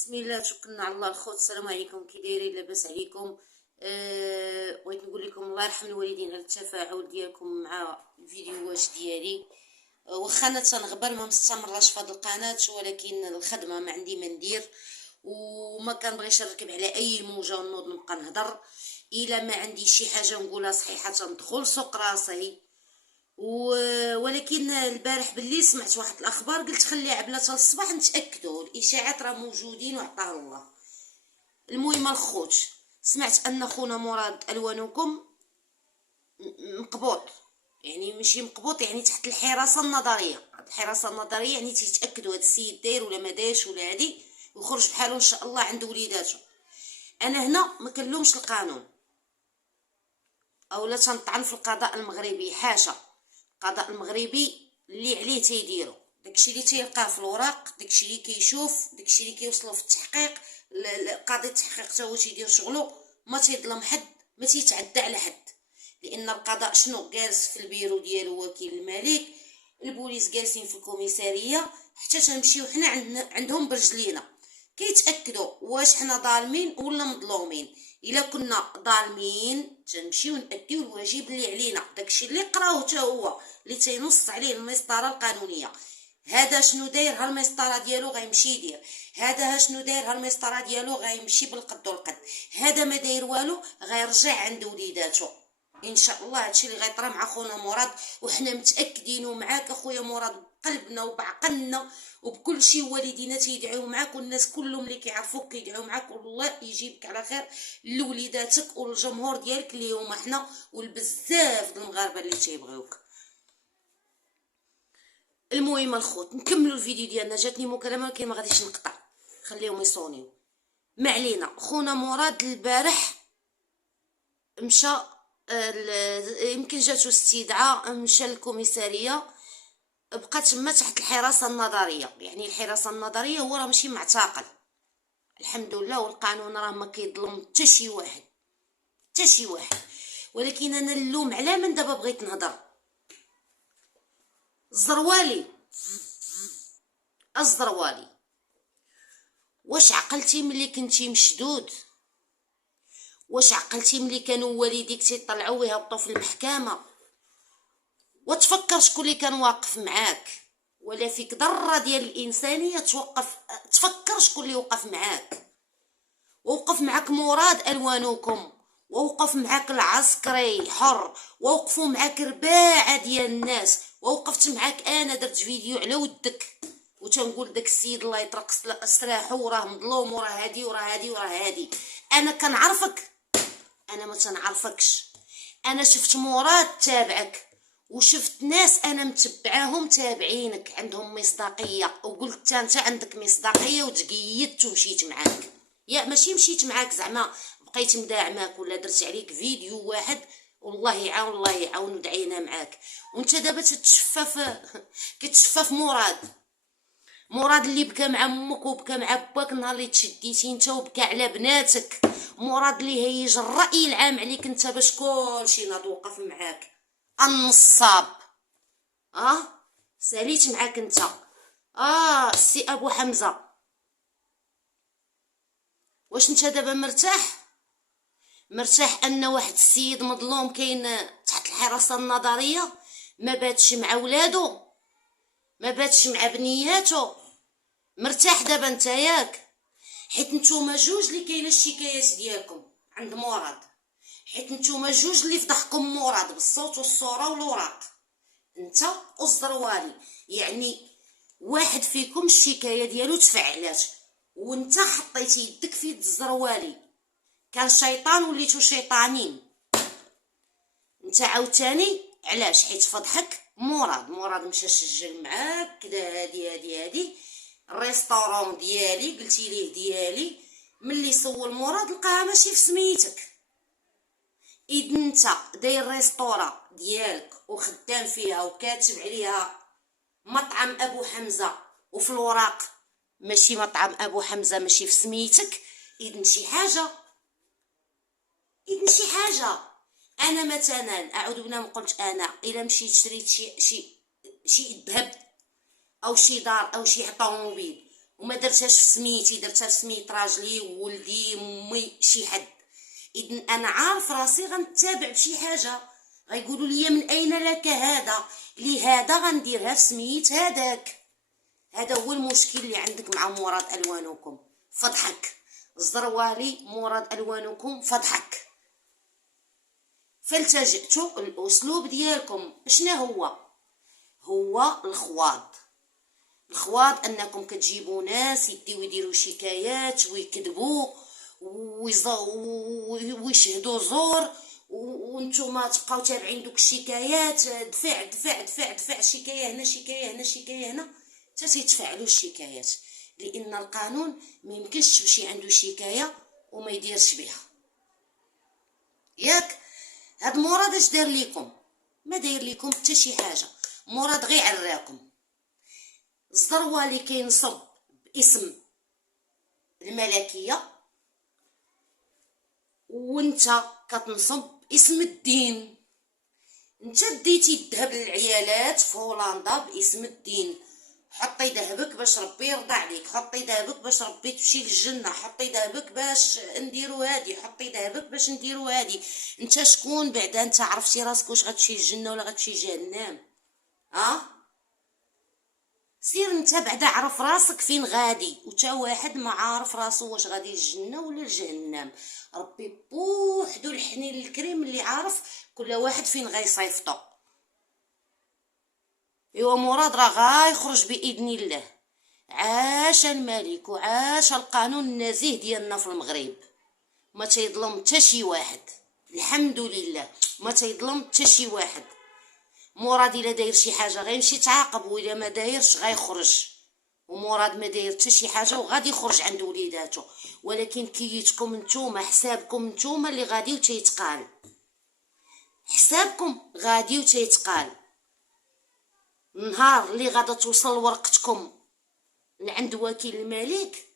بسم الله، توكلنا على الله. الخوت السلام عليكم، كي دايرين؟ لاباس عليكم؟ بغيت نقول لكم الله يرحم الوالدين على التفاعل ديالكم مع الفيديوهات ديالي. واخا انا تنغبر ما مستمراش في هذه القناه، ولكن الخدمه ما عندي ما ندير، وما كنبغيش نركب على اي موجه ونوض نبقى نهضر. الا ما عندي شي حاجه نقولها صحيحه تندخل سوق راسي. ولكن البارح بالليل سمعت واحد الاخبار، قلت خليها عبلة الصباح نتاكدوا. الاشاعات راه موجودين وعطاه الله. المهم الخوت، سمعت ان خونا مراد الوانكم مقبوط، يعني ماشي مقبوط، يعني تحت الحراسه النظريه. الحراسه النظريه يعني تيتاكدوا هذا السيد داير ولا ما دايرش ولا هادي، ويخرج بحاله ان شاء الله عند وليداته. انا هنا ما كنلومش القانون او لا تنطعن في القضاء المغربي، حاشا. القضاء المغربي اللي عليه تيديرو، داكشي اللي تيلقاه في الوراق، داكشي اللي كيشوف، داكشي اللي كيوصلو في التحقيق. قاضي التحقيق تا هو تيدير شغلو، ما تيظلم حد، ما تيتعدى على حد. لان القضاء شنو جالس في البيرو ديالو وكيل الملك، البوليس جالسين في الكوميساريه، حتى تنمشيو حنا عندهم برجلينا كيتاكدوا واش حنا ظالمين ولا مظلومين. الا كنا ظالمين تنمشيو ناديو الواجب اللي علينا، داكشي اللي قراوه حتى هو اللي تينص عليه المسطره القانونيه. هذا شنو داير، ها المسطره ديالو غيمشي يدير. هذا ها شنو داير، ها المسطره ديالو غيمشي بالقد والقد. هذا ما داير والو، غيرجع عند وليداتو ان شاء الله. هادشي اللي غيطرا مع خونا مراد، وحنا متاكدين معاك اخويا مراد بقلبنا وبعقلنا وبكل شيء. والدينا تيدعيو معاك، والناس كلهم اللي كيعرفوك كيدعيو معاك، والله يجيبك على خير لوليداتك والجمهور ديالك اللي هما حنا والبزاف د المغاربه اللي تيبغيوك. المهم الخوت، نكملوا الفيديو ديالنا. جاتني مكالمه ولكن ما غاديش نقطع، خليهم يصونيو. ما علينا. خونا مراد البارح مشى، يمكن جاتو استدعاء، مشى للكوميساريه، بقى تما تحت الحراسه النظريه. يعني الحراسه النظريه هو راه ماشي معتقل، الحمد لله، والقانون راه ما كيظلم حتى شي واحد، حتى شي واحد. ولكن انا اللوم على من دابا بغيت نهضر. الزروالي، الزروالي، واش عقلتي ملي كنتي مشدود؟ واش عقلتي ملي كانوا والديك تيطلعوا ويهبطوا في المحكمه؟ وتفكر شكون اللي كان واقف معاك؟ ولا فيك ذره ديال الانسانيه توقف تفكر شكون اللي وقف معاك؟ ووقف معاك مراد الوانكم، ووقف معاك العسكري حر، ووقفوا معاك رباعه ديال الناس، ووقفت معاك انا. درت فيديو على ودك وتنقول داك السيد الله يطرق سراحو وراه مظلوم وراه هادي وراه هادي وراه هادي. انا كنعرفك، انا ما تنعرفكش. انا شفت مراد تابعك، وشفت ناس انا متبعاهم تابعينك عندهم مصداقيه، وقلت انت عندك مصداقيه وتقيدت ومشيت معاك. يا ماشي مشيت معاك زعما بقيت مداعماك ولا درت عليك فيديو واحد، والله يعاون الله يعاون، ودعينا معاك. وانت دابا تتشفى كتشفى مراد، مراد اللي بكى مع امك وبكى مع باك نهار اللي تشديتي انت، وبكى على بناتك. مراد اللي هيج الراي العام عليك انت باش كلشي ناض وقف معاك. النصاب، ساليت معاك انت. السي ابو حمزه، واش انت دابا مرتاح؟ مرتاح ان واحد السيد مظلوم كاين تحت الحراسه النظريه، ما باتش مع ولادو، ما باتش مع بنياتو؟ مرتاح دابا انت ياك؟ حيت نتوما جوج اللي كاينه الشكايات ديالكم عند مراد، حيت نتوما جوج اللي فضحكم مراد بالصوت والصوره والوراق، انت والزروالي. يعني واحد فيكم الشكايه ديالو تفعلات، وانت حطيتي يدك في يد الزروالي. كان شيطان وليتو شيطانين. انت عاوتاني علاش؟ حيت فضحك مراد مشى سجل معاك كدا، هادي الريستورون ديالي قلتي ليه ديالي. ملي سول مراد لقاها ماشي في سميتك. اذا انت داير ريستورا ديالك وخدام فيها وكاتب عليها مطعم ابو حمزه، وفي الوراق ماشي مطعم ابو حمزه، ماشي في سميتك، اذا شي حاجه، انا مثلا اعوذ بالله من قلت، انا الا مشيت شريت شي ذهب او شي دار او شي طوموبيل، وما درتهاش في سميتي، درتها في سميت راجلي وولدي وامي شي حد. اذا انا عارف راسي غنتابع بشي حاجه، غيقولوا لي من اين لك هذا، لهذا غنديرها في سميت هذاك. هذا هو المشكل اللي عندك مع مراد الوانكم، فضحك زروالي مراد الوانكم فضحك. فالتجئتوا الاسلوب ديالكم شنو هو الخواض انكم كتجيبوا ناس يديروا شكايات ويكذبوا ويشهدوا زور، وانتم تبقاو تابعين دوك الشكايات، دفع دفع دفع دفع، شكايه هنا شكايه هنا شكايه هنا، حتى تيتفعلوا الشكايات. لان القانون ما يمكنش تمشي عنده شكايه وما يديرش بها. ياك هاد مراد اش دار ليكم؟ ما داير ليكم حتى شي حاجه، مراد غير عراكم. الزروالي كينصب باسم الملكيه وانت كتنصب باسم الدين. انت ديتي الذهب للعيالات في هولندا باسم الدين. حطي ذهبك باش ربي يرضى عليك، حطي ذهبك باش ربي تمشي للجنه، حطي ذهبك باش نديرو هادي، حطي ذهبك باش نديرو هادي. انت شكون بعدا؟ انت عرفتي راسك واش غتمشي للجنه ولا غتمشي جهنم؟ سير انت بعدا عرف راسك فين غادي، وتا واحد ما عارف راسو واش غادي للجنه ولا لجهنم. ربي بوحدو الحنين الكريم اللي عارف كل واحد فين غيصيفطو. ايوا مراد راه غيخرج باذن الله. عاش الملك وعاش القانون النزيه ديالنا في المغرب، ما تيظلم حتى شي واحد، الحمد لله ما تيظلم حتى شي واحد. مراد الا داير شي حاجه غيمشي تعاقب، والا ما دايرش غيخرج. ومراد ما داير حتى شي حاجه وغادي يخرج عند وليداتو، ولكن كيتكم نتوما، حسابكم نتوما اللي غادي وتيتقال، حسابكم غادي وتيتقال. النهار اللي غادا توصل ورقتكم لعند وكيل الملك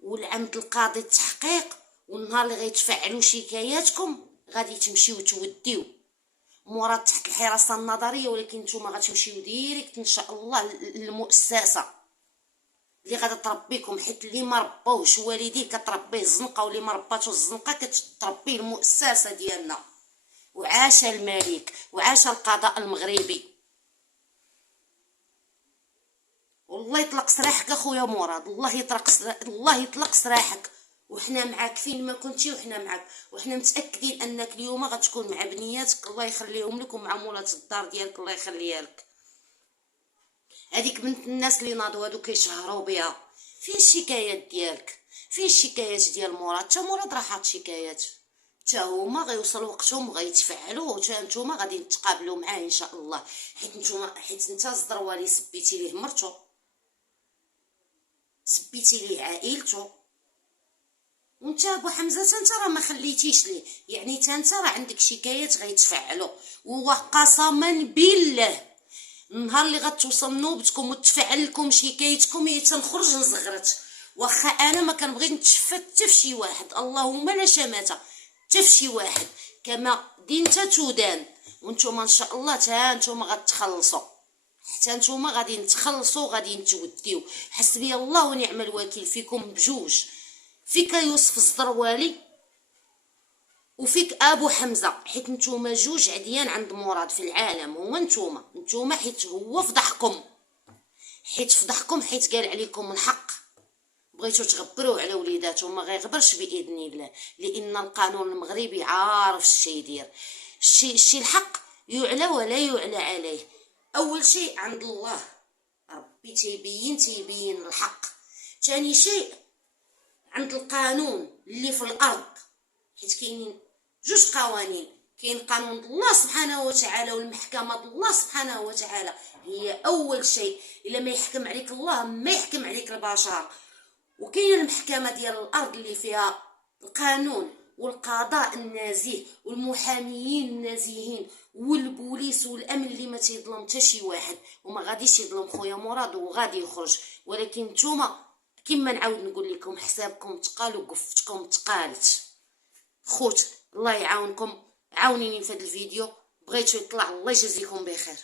ولعند القاضي التحقيق، والنهار اللي غيتفعلوا شكاياتكم غادي تمشيو توديو مراد تحت الحراسه النظريه، ولكن نتوما غتمشيو ديريكت ان شاء الله للمؤسسه اللي غادا تربيكم، حيت اللي ما ربوش والديه كتربيه الزنقه، واللي ما رباتو الزنقه كتربيه المؤسسه ديالنا. وعاش الملك وعاش القضاء المغربي. والله يطلق سراحك اخويا مراد، الله يطلق سراحك، وحنا معاك فين ما كنتي، وحنا معاك، وحنا متاكدين انك اليوم غتكون مع بنياتك الله يخليهم لك، ومع مولات الدار ديالك الله يخليها لك. هذيك بنت الناس اللي ناضوا هادو كيشهروا بها، فين الشكايات ديالك؟ فين الشكايات ديال مراد؟ تا مراد راه حاط شكايات، تا هما غيوصل وقتهم غيتفعلوا، تا نتوما غادي نتقابلوا معاه ان شاء الله. حيت انت الزروالي سبيتي ليه مرتو، سبيتي ليه عائلته، وانت ابو حمزه انت راه ما خليتيش ليه، يعني انت راه عندك شكايات غيتفعلوا. وقسما بالله النهار اللي غتوصل نوبتكم وتفعل لكم شكايتكم هي تنخرج نزغرت، واخا انا ما كنبغي نتشفى حتى في شي واحد، اللهم لا شماته حتى في شي واحد، كما دينت تودان. وانتم ان شاء الله تا نتوما غتخلصوا، حتى نتوما غادي نتخلصوا غادي نتوديو. حسبي الله ونعم الوكيل فيكم بجوج، فيك يوسف الزروالي وفيك ابو حمزه، حيت نتوما جوج عديان عند مراد في العالم، هو نتوما حيت هو فضحكم، حيت قال عليكم الحق، بغيتو تغبروه على وليداتو، ما غيغبرش باذن الله، لان القانون المغربي عارف الشي يدير. الشي الحق يعلى ولا يعلى عليه. اول شيء عند الله ربي تيبين الحق. ثاني شيء عند القانون اللي في الارض، حيت كاينين جوج قوانين، كاين قانون الله سبحانه وتعالى والمحكمه الله سبحانه وتعالى، هي اول شيء. الا ما يحكم عليك الله ما يحكم عليك البشر. وكاين المحكمه ديال الارض اللي فيها القانون والقضاء النزيه والمحاميين النزيهين والبوليس والامن اللي ما تيظلم حتى شي واحد، وما غاديش يظلم خويا مراد وغادي يخرج. ولكن نتوما كما نعاود نقول لكم حسابكم تقال وقفتكم تقالت. خوت الله يعاونكم، عاونيني في هذا الفيديو، بغيتو يطلع الله يجازيكم بخير.